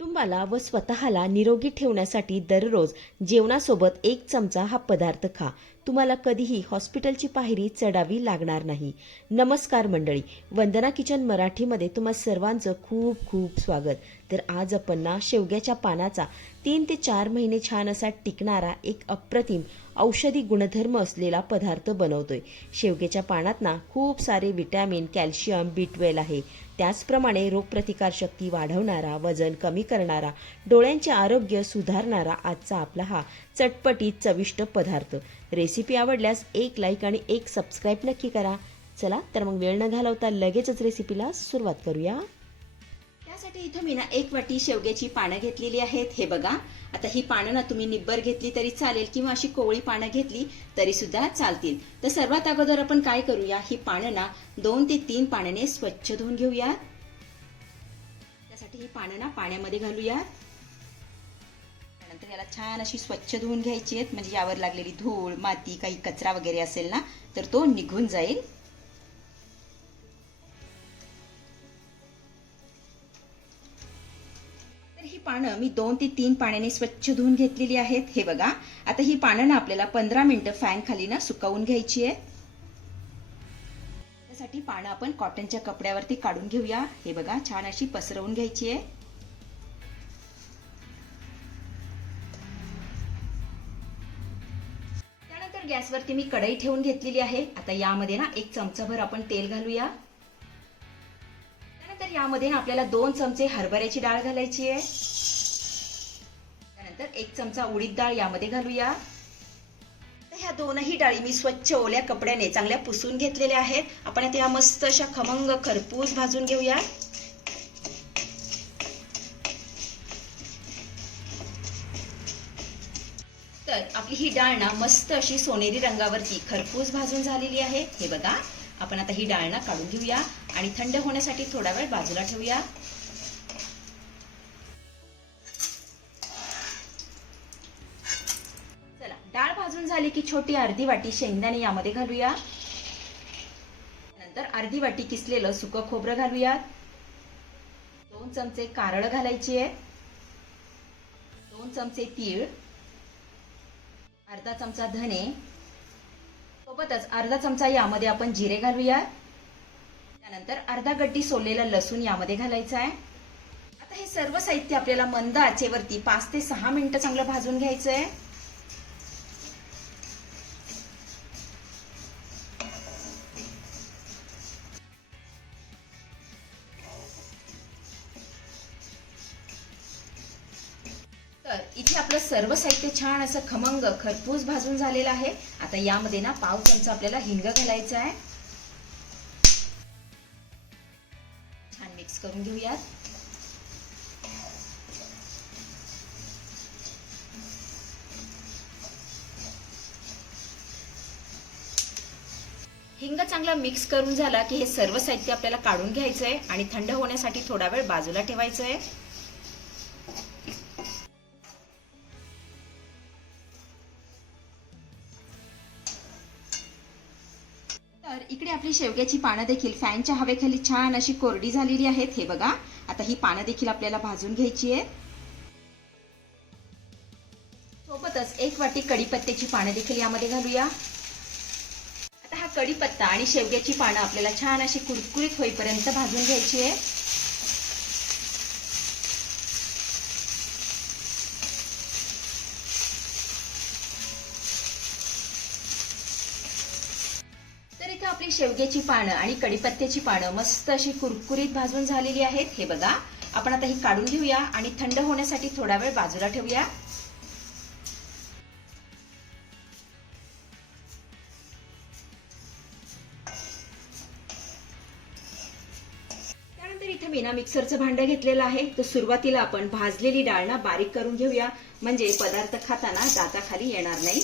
कुटुंबाला व स्वतःला निरोगी ठेवण्यासाठी दररोज जेवणासोबत एक चमचा हा पदार्थ खा. तुम्हाला कधीही हॉस्पिटलची पायरी चढावी लागणार नाही. नमस्कार मंडळी, वंदना किचन मराठीमध्ये तुम्हा सर्वांचं खूप खूप स्वागत. तर आज आपण ना शेवग्याच्या पानाचा 3 ते 4 महिने छान असा टिकणारा एक अप्रतिम औषधी गुणधर्म असलेला पदार्थ बनवतोय. शेवग्याच्या पानात ना खूप सारे विटॅमिन, कॅल्शियम, B12 आहे. त्याचप्रमाणे रोगप्रतिकारशक्ती वाढवणारा, वजन कमी करणारा, डोळ्यांचे आरोग्य सुधारणारा आजचा आपला हा चटपटीत चविष्ट पदार्थ. रेसिपी आवडल्यास एक लाईक आणि एक सबस्क्राईब नक्की करा. चला तर मग वेळ न घालवता लगेचच रेसिपीला सुरुवात करूया. त्यासाठी इथं मी ना 1 वाटी शेवग्याची पानं घेतलेली आहेत. हे बघा, आता ही पानं ना तुम्ही निब्बर घेतली तरी चालेल किंवा अशी कोवळी पानं घेतली तरी सुद्धा चालतील. तर सर्वात अगोदर आपण काय करूया, ही पानं ना 2 ते 3 पाण्याने स्वच्छ धुवून घेऊया. त्यासाठी ही पानं ना पाण्यामध्ये घालूया. त्यानंतर याला छान अशी स्वच्छ धुवून घ्यायची आहेत, म्हणजे यावर लागलेली धूळ, माती, काही कचरा वगैरे असेल ना तर तो निघून जाईल. ही पानं मी 2 ते 3 पाण्याने स्वच्छ धुवून घेतलेली आहेत. हे बघा, आता ही पानं ना आपल्याला 15 मिनिटं फॅन खाली ना सुकवून घ्यायची आहे. त्यासाठी पानं आपण कॉटनच्या कपड्यावरती काढून घेऊया. हे बघा, छान अशी पसरवून घ्यायची आहे. त्यानंतर गॅसवरती मी कढई ठेवून घेतलेली आहे. आता यामध्ये ना 1 चमचाभर आपण तेल घालूया. तर यामध्ये ना आपल्याला 2 चमचे हरभऱ्याची डाळ घालायची आहे. त्यानंतर 1 चमचा उडीद डाळ यामध्ये घालूया. तर ह्या दोनही डाळी मी स्वच्छ ओल्या कपड्याने चांगल्या पुसून घेतलेल्या आहेत. आपण आता या मस्त अशा खमंग खरपूस भाजून घेऊया. तर आपली ही डाळ ना मस्त अशी सोनेरी रंगावरती खरपूस भाजून झालेली आहे. हे बघा, आपण आता ही डाळ ना काढून घेऊया आणि थंड होण्यासाठी थोडा वेळ बाजूला ठेवूया. चला, डाळ भाजून झाली की छोटी अर्धी वाटी शेंगदाणे यामध्ये घालूया. नंतर अर्धी वाटी किसलेलं सुकं खोबरं घालूया. 2 चमचे कारळ घालायची आहे. 2 चमचे तीळ, अर्धा चमचा धने, सोबतच अर्धा चमचा यामध्ये आपण जिरे घालूया. त्यानंतर अर्धा गड्डी सोललेला लसूण यामध्ये घालायचा आहे. आता हे सर्व साहित्य आपल्याला मंद आचेवरती 5 ते 6 मिनिटं चांगलं भाजून घ्यायचं आहे. तर इथे आपलं सर्व साहित्य छान असं खमंग खरपूस भाजून झालेलं आहे. आता यामध्ये ना पाव चमचा आपल्याला हिंग घालायचा आहे. छान मिक्स करून घेऊयात. हिंग चांगला मिक्स करून झाला की हे सर्व साहित्य आपल्याला काढून घ्यायचं आहे आणि थंड होण्यासाठी थोडा वेळ बाजूला ठेवायचं आहे. तर इकडे आपली शेवग्याची पानं देखील फॅनच्या हवेखाली छान अशी कोरडी झालेली आहेत. हे बघा, आता ही पानं देखील आपल्याला भाजून घ्यायची आहेत. सोबतच 1 वाटी कढीपत्त्याची पानं देखील यामध्ये घालूया. आता हा कढीपत्ता आणि शेवग्याची पानं आपल्याला छान अशी कुरकुरीत होईपर्यंत भाजून घ्यायची आहे. तर इथे आपली शेवग्याची पानं आणि कढीपत्त्याची पानं मस्त अशी कुरकुरीत भाजून झालेली आहेत. हे बघा, आपण आता ही काढून घेऊया आणि थंड होण्यासाठी थोडा वेळ बाजूला ठेवूया. त्यानंतर इथे मी ना मिक्सरचं भांडं घेतलेलं आहे. तर सुरुवातीला आपण भाजलेली डाळ ना बारीक करून घेऊया, म्हणजे पदार्थ खाताना दाताखाली येणार नाही.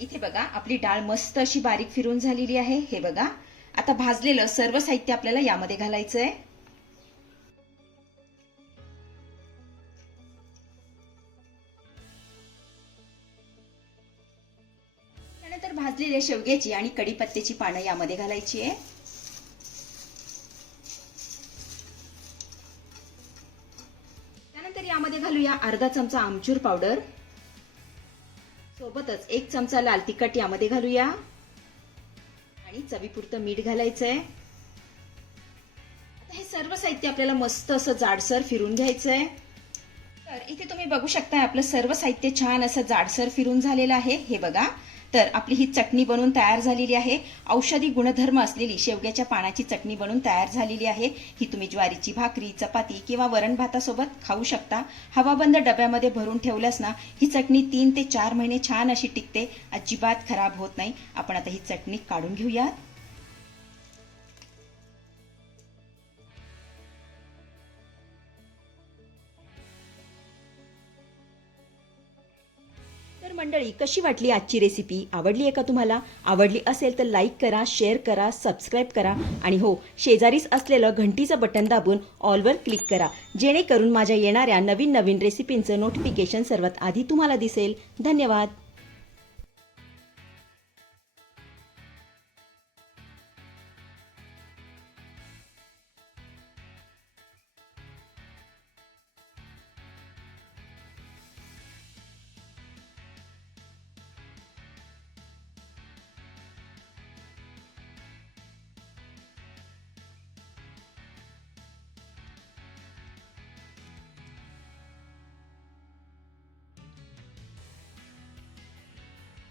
इथे बघा, आपली डाळ मस्त अशी बारीक फिरून झालेली आहे. हे बघा, आता भाजलेलं सर्व साहित्य आपल्याला यामध्ये घालायचं आहे. त्यानंतर भाजलेल्या शेवग्याची आणि कढीपत्त्याची पानं यामध्ये घालायची आहे. तर यामध्ये घालूया अर्धा चमचा आमचूर पावडर, सोबतच 1 चमचा लाल तिखट यामध्ये घालूया आणि चवीपुरतं मीठ घालायचंय. आता हे सर्व साहित्य आपल्याला मस्त असं जाडसर फिरून घ्यायचंय. तर इथे तुम्ही बघू शकता आपलं सर्व साहित्य छान असं जाडसर फिरून झालेलं आहे. हे बघा, तर आपली ही चटणी बनवून तयार झालेली आहे. औषधी गुणधर्म असलेली शेवग्याच्या पानाची चटणी बनवून तयार झालेली आहे. ही तुम्ही ज्वारीची भाकरी, चपाती किंवा वरण भातासोबत खाऊ शकता. हवाबंद डब्यामध्ये भरून ठेवल्यास ना ही चटणी 3 ते 4 महिने छान अशी टिकते, अजिबात खराब होत नाही. आपण आता ही चटणी काढून घेऊयात. तर मंडळी, कशी वाटली आजची रेसिपी? आवडली आहे का तुम्हाला? आवडली असेल तर लाईक करा, शेअर करा, सबस्क्राईब करा आणि हो, शेजारीच असलेलं घंटीचं बटन दाबून ऑलवर क्लिक करा, जेणेकरून माझ्या येणाऱ्या नवीन नवीन रेसिपींचं नोटिफिकेशन सर्वात आधी तुम्हाला दिसेल. धन्यवाद.